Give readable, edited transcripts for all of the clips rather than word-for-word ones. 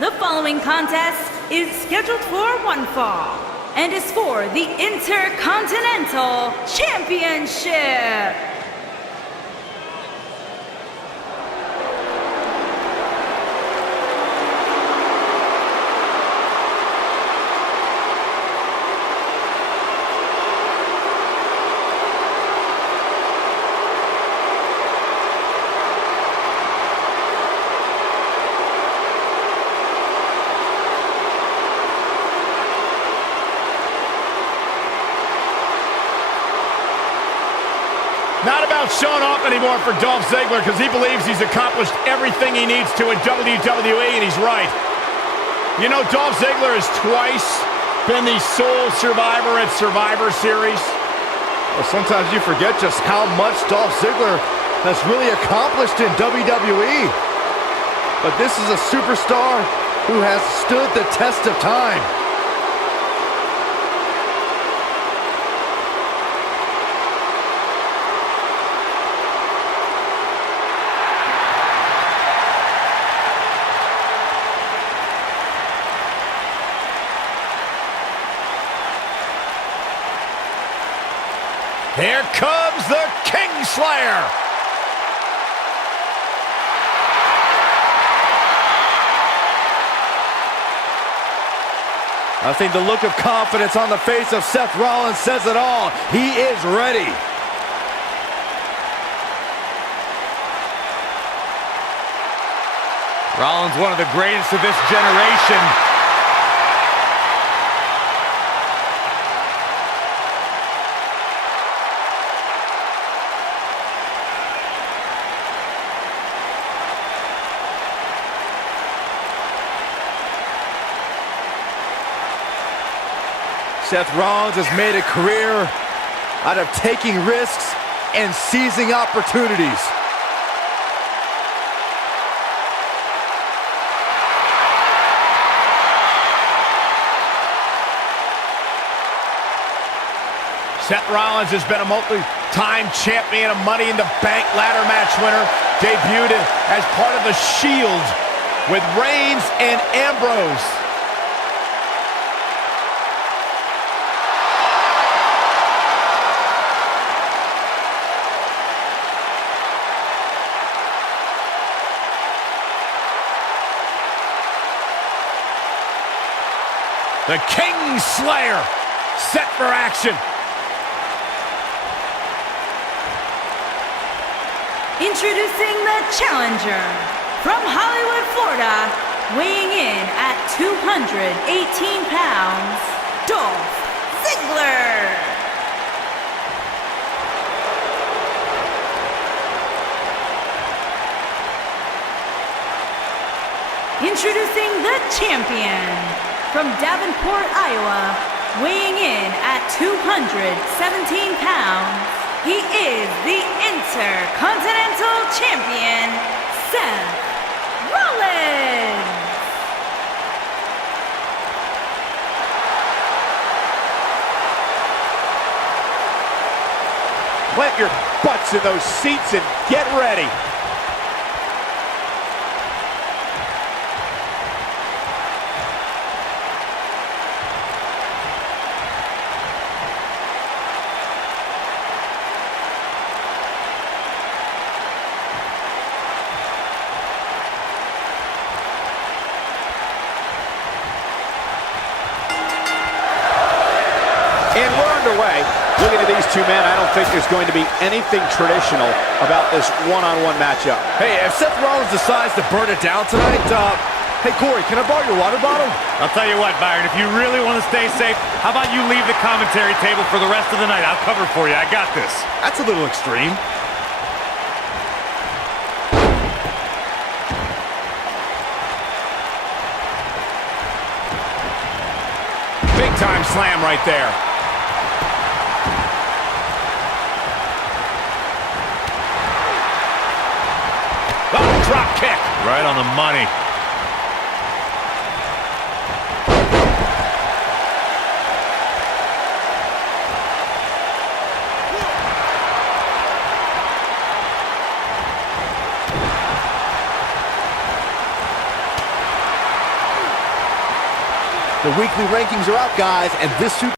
The following contest is scheduled for one fall and is for the Intercontinental Championship. Not about showing off anymore for Dolph Ziggler because he believes he's accomplished everything he needs to in WWE, and he's right. You know, Dolph Ziggler has twice been the sole survivor at Survivor Series. Well, sometimes you forget just how much Dolph Ziggler has really accomplished in WWE. But this is a superstar who has stood the test of time. Here comes the Kingslayer. I think the look of confidence on the face of Seth Rollins says it all. He is ready. Rollins, one of the greatest of this generation. Seth Rollins has made a career out of taking risks and seizing opportunities. Seth Rollins has been a multi-time champion, a Money in the Bank ladder match winner, debuted as part of the Shield with Reigns and Ambrose. The Kingslayer set for action. Introducing the challenger from Hollywood, Florida, weighing in at 218 pounds, Dolph Ziggler. Introducing the champion from Davenport, Iowa, weighing in at 217 pounds, he is the Intercontinental Champion, Seth Rollins. Plant your butts in those seats and get ready. And we're underway. Looking at these two men, I don't think there's going to be anything traditional about this one-on-one matchup. Hey, if Seth Rollins decides to burn it down tonight, hey, Corey, can I borrow your water bottle? I'll tell you what, Byron, if you really want to stay safe, how about you leave the commentary table for the rest of the night? I'll cover for you. I got this. That's a little extreme. Big time slam right there. Oh, drop kick. Right on the money. The weekly rankings are out, guys, and this superstar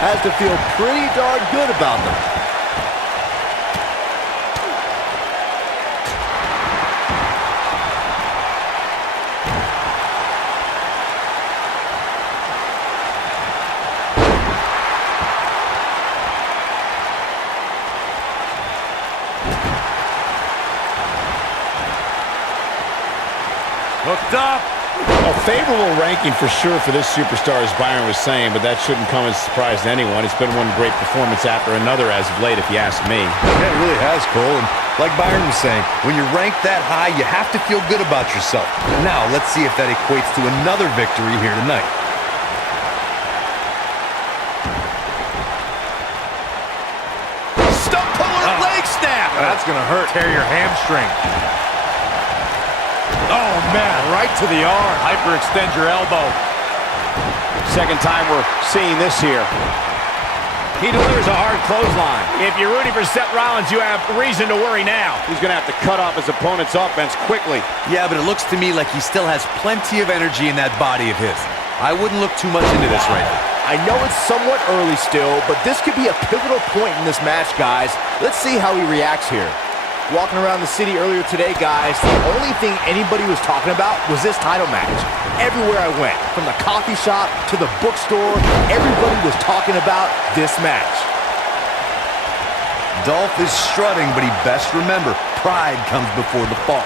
has to feel pretty darn good about them. Hooked up. A favorable ranking for sure for this superstar, as Byron was saying, but that shouldn't come as a surprise to anyone. It's been one great performance after another as of late, if you ask me. Yeah, it really has, Cole. And like Byron was saying, when you're ranked that high, you have to feel good about yourself. Now, let's see if that equates to another victory here tonight. Stump puller leg snap. That's going to hurt. Tear your hamstring. Oh, man, right to the arm. Hyperextend your elbow. Second time we're seeing this here. He delivers a hard clothesline. If you're rooting for Seth Rollins, you have reason to worry now. He's going to have to cut off his opponent's offense quickly. Yeah, but it looks to me like he still has plenty of energy in that body of his. I wouldn't look too much into this right now. I know it's somewhat early still, but this could be a pivotal point in this match, guys. Let's see how he reacts here. Walking around the city earlier today, guys, the only thing anybody was talking about was this title match. Everywhere I went, from the coffee shop to the bookstore, everybody was talking about this match. Dolph is strutting, but he best remember, pride comes before the fall.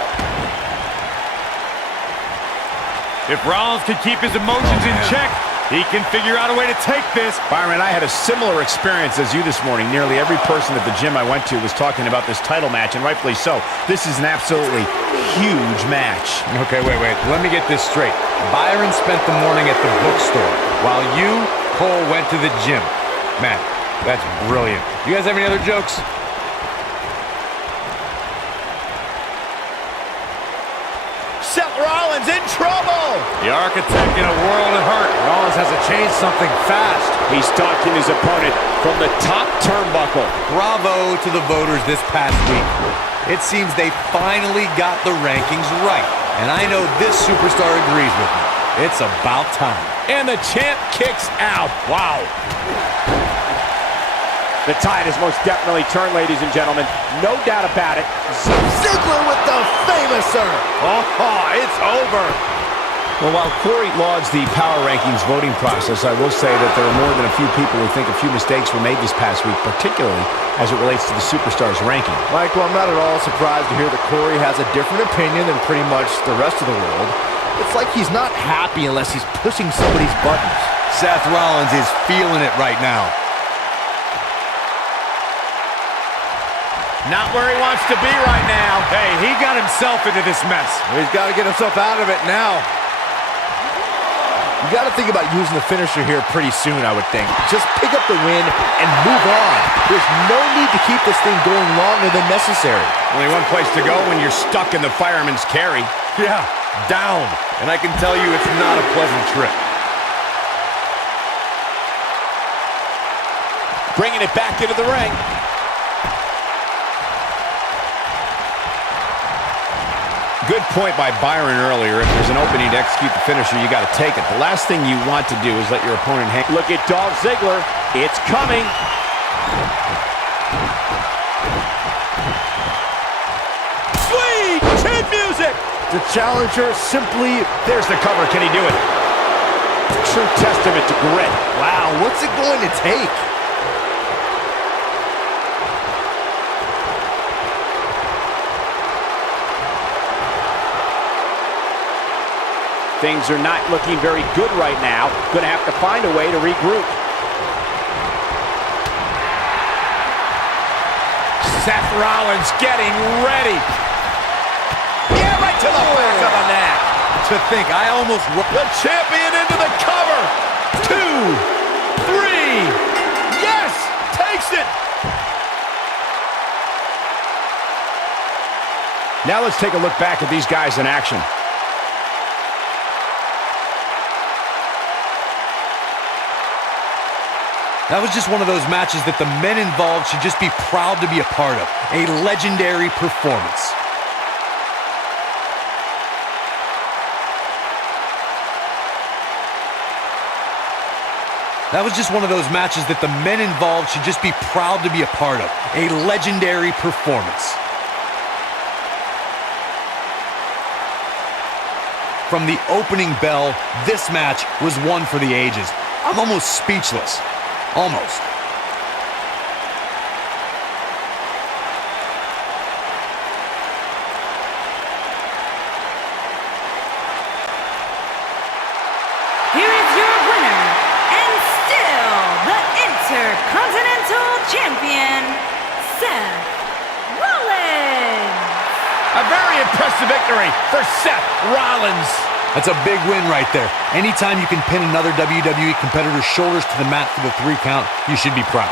If Rollins can keep his emotions in check, he can figure out a way to take this. Byron, I had a similar experience as you this morning. Nearly every person at the gym I went to was talking about this title match, and rightfully so. This is an absolutely huge match. Okay, wait. Let me get this straight. Byron spent the morning at the bookstore, while you, Cole, went to the gym. Man, that's brilliant. You guys have any other jokes? Seth Rollins in trouble! The architect in a world of hurt. Rollins has to change something fast. He's stalking his opponent from the top turnbuckle. Bravo to the voters this past week. It seems they finally got the rankings right. And I know this superstar agrees with me. It's about time. And the champ kicks out. Wow. The tide has most definitely turned, ladies and gentlemen. No doubt about it. Ziggler with the famouser. Oh, it's over. Well, while Corey lauds the power rankings voting process, I will say that there are more than a few people who think a few mistakes were made this past week, particularly as it relates to the superstars ranking. Michael, I'm not at all surprised to hear that Corey has a different opinion than pretty much the rest of the world. It's like he's not happy unless he's pushing somebody's buttons. Seth Rollins is feeling it right now. Not where he wants to be right now. Hey, he got himself into this mess. He's got to get himself out of it now. You got to think about using the finisher here pretty soon, I would think. Just pick up the win and move on. There's no need to keep this thing going longer than necessary. Only one place to go when you're stuck in the fireman's carry. Yeah, down. And I can tell you it's not a pleasant trip. Bringing it back into the ring. Good point by Byron earlier. If there's an opening to execute the finisher, you got to take it. The last thing you want to do is let your opponent hang. Look at Dolph Ziggler. It's coming. Sweet chin music. The challenger simply... There's the cover. Can he do it? True testament to grit. Wow, what's it going to take? Things are not looking very good right now. Going to have to find a way to regroup. Seth Rollins getting ready. Yeah, right to the back of the neck. To think, I almost... The champion into the cover. 2, 3. Yes, takes it. Now let's take a look back at these guys in action. That was just one of those matches that the men involved should just be proud to be a part of. A legendary performance. That was just one of those matches that the men involved should just be proud to be a part of. A legendary performance. From the opening bell, this match was one for the ages. I'm almost speechless. Almost. Here is your winner, and still the Intercontinental Champion, Seth Rollins. A very impressive victory for Seth Rollins. That's a big win right there. Anytime you can pin another WWE competitor's shoulders to the mat for the 3 count, you should be proud.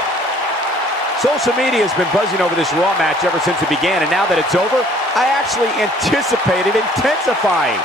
Social media has been buzzing over this Raw match ever since it began, and now that it's over, I actually anticipate it intensifying.